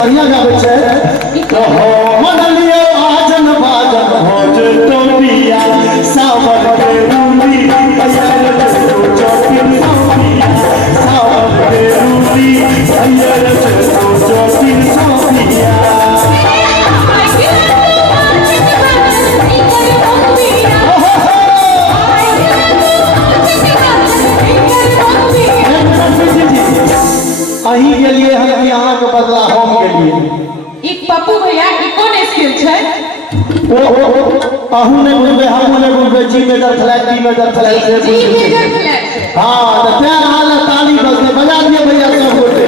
बढ़िया गावे छे तो हो मन लियो आजन बाजन हो जे टोपिया सावन के रूली अयर जो चोटी सोपिया सावन के रूली अयर जो चोटी सोपिया अही के लिए हम यहाँ के बदला होम के लिए एक पप्पू भैया ई कौन स्किल छे ओ अहू ने बोलबे हम ने बोलबे G major flat D major flat से जी मेजर फ्लैट से हां तो प्यार हाल ताली बजा दिए भैया सब बोलते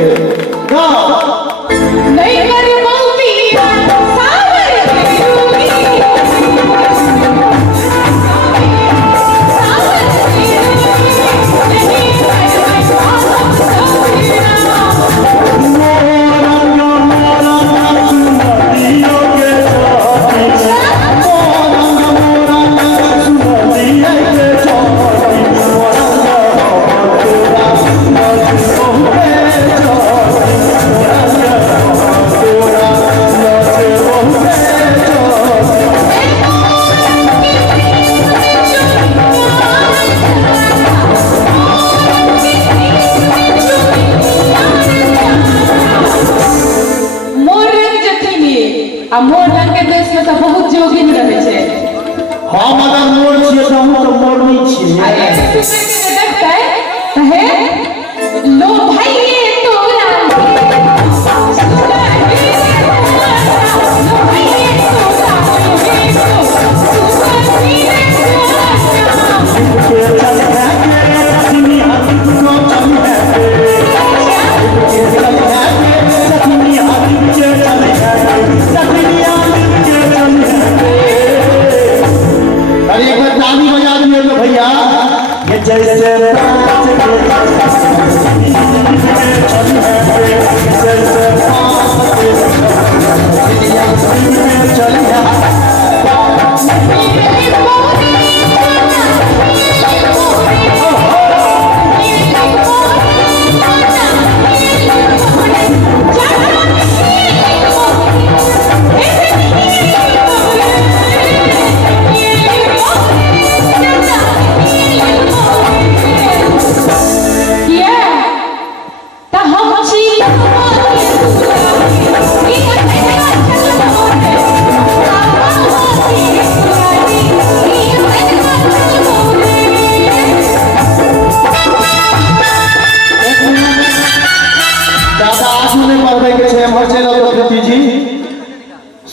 गाओ नहीं करे मौती सावर के रूली मोर रंग के देश में तो बहुत जोगिन रहे छे हम अगर मोर छिए त हम तो मोर नहीं छिए अरे किसी के देखते कहे लो भाई ये तोरा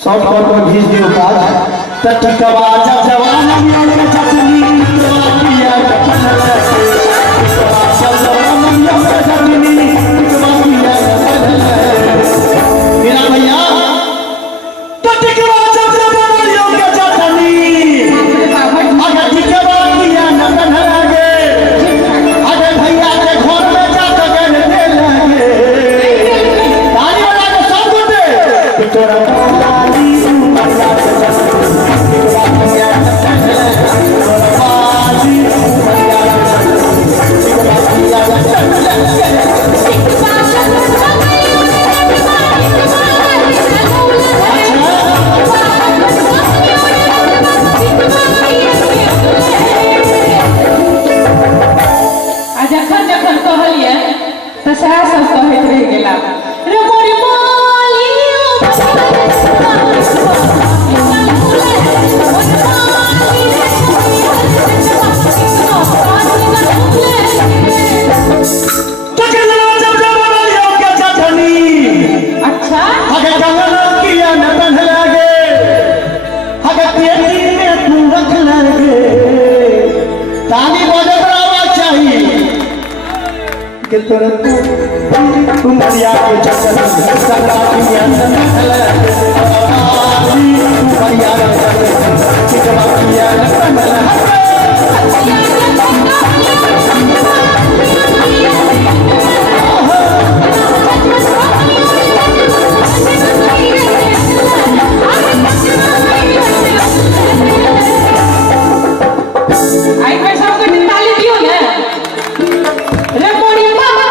शॉर्ट कट में भेज दियो काज टटकवा जब जवान में चटनी टटकवा पिया टटकवा जब जवान में चटनी टटकवा पिया मेरा भैया टटकवा जब जवान में चटनी अगर टटकवा पिया न लगे अगर भैया के घर में जाकर दे लगे ताली बजा के सब दे तोरा तुमरिया के चक्कर संक्रांति अंदर चले तुमरिया के रे मोरी मामा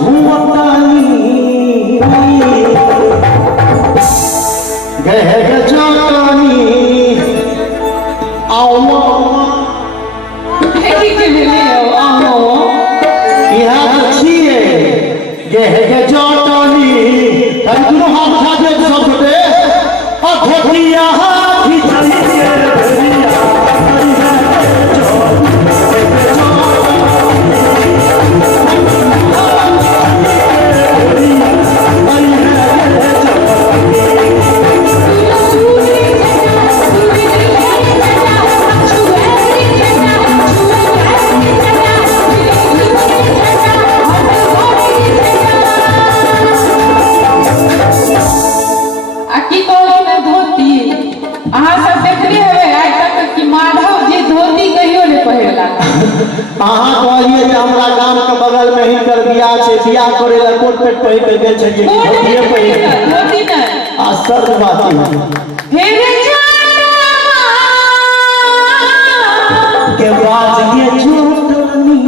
घूमतानी गह गजानी आओ की के भेले आओ यहाँ छिए गह गजानी हम दोनों हाथ उठा दे सब दे और धोतिया हाथ ही चलिए अहाँ कहलिए जे हमरा गांव के बगल में ही कर बियाह छै बियाह करे ला कोट पेट पहिर के गेल छै धोतिए पहिर धोती न आ सर बाती हे रे जाना के बाज के छोटनी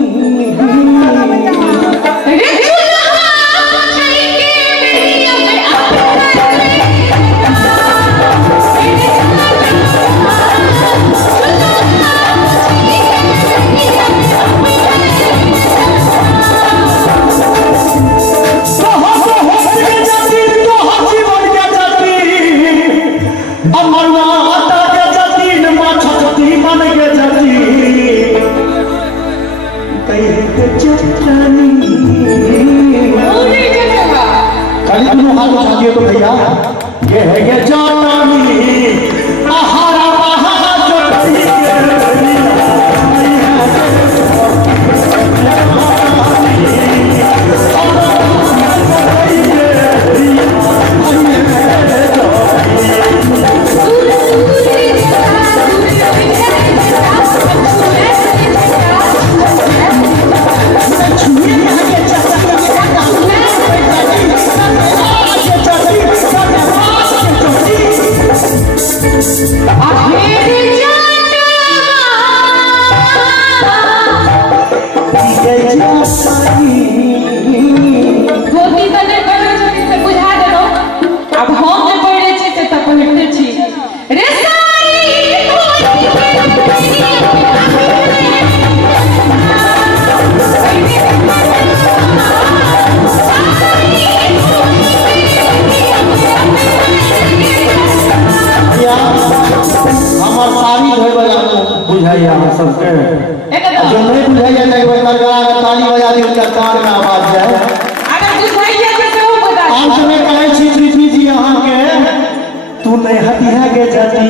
रे चूल्हा मछली के बेड़िया में तो भैया ये है ये जानी आहारा आहारा जो बुझाइया सबके जो नहीं बुझाइया नहीं वो करगड़ा के ताली बजा दी उनका कान में आवाज जाए अगर बुझाइया कैसे हो बता आज मैं कहै छी प्रीति जी अहाँ के तू नहीं हटिया के जाती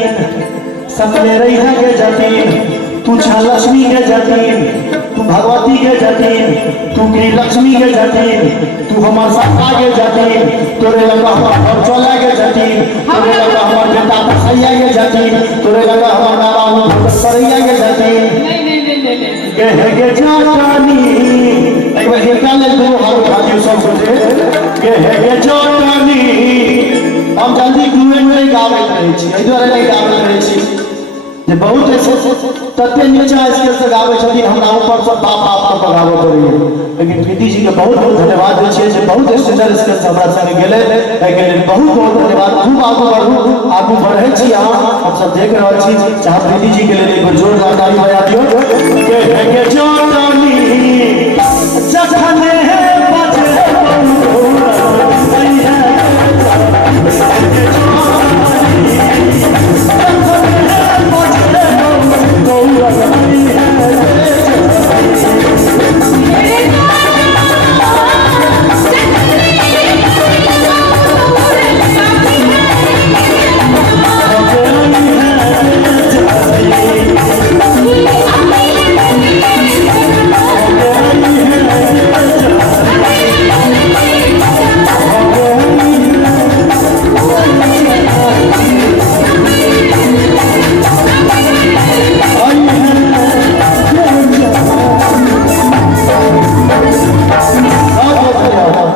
सपने रहिया के जाती तू लक्ष्मी के जाती तू भगवती के जाती तू लक्ष्मी के जाती तू हमार सत्ता के जाती तोरे लगा हमार चला के जाती तोरे लगा हमार बेटा सैया के जाती तोरे लगा हमार बाबू सरैया के जाती नहीं कह के जानी एक बार निकाल ले दो हाथ उठा दियो सब कुछ कह के जानी हम जल्दी दुए में गावे रहे छी एहि द्वारा नहीं गावे रहे छी जे बहुत ऐसे तत्व नीचा स्केल से गावे छथिन हमरा ऊपर से बाप बाप के बगावे पड़िए लेकिन प्रीति जी के बहुत बहुत धन्यवाद दै छियै जे बहुत स्टैंडर्ड स्केल से हमरा संग गेले एके लेल बहुत बहुत धन्यवाद खूब आगू बढ़ू आगू बढ़ै छी अहाँ हम सब देख रहल छी चाहे प्रीति जी के लेल एक जोरदार ताली बजा दियौ के जानी जखन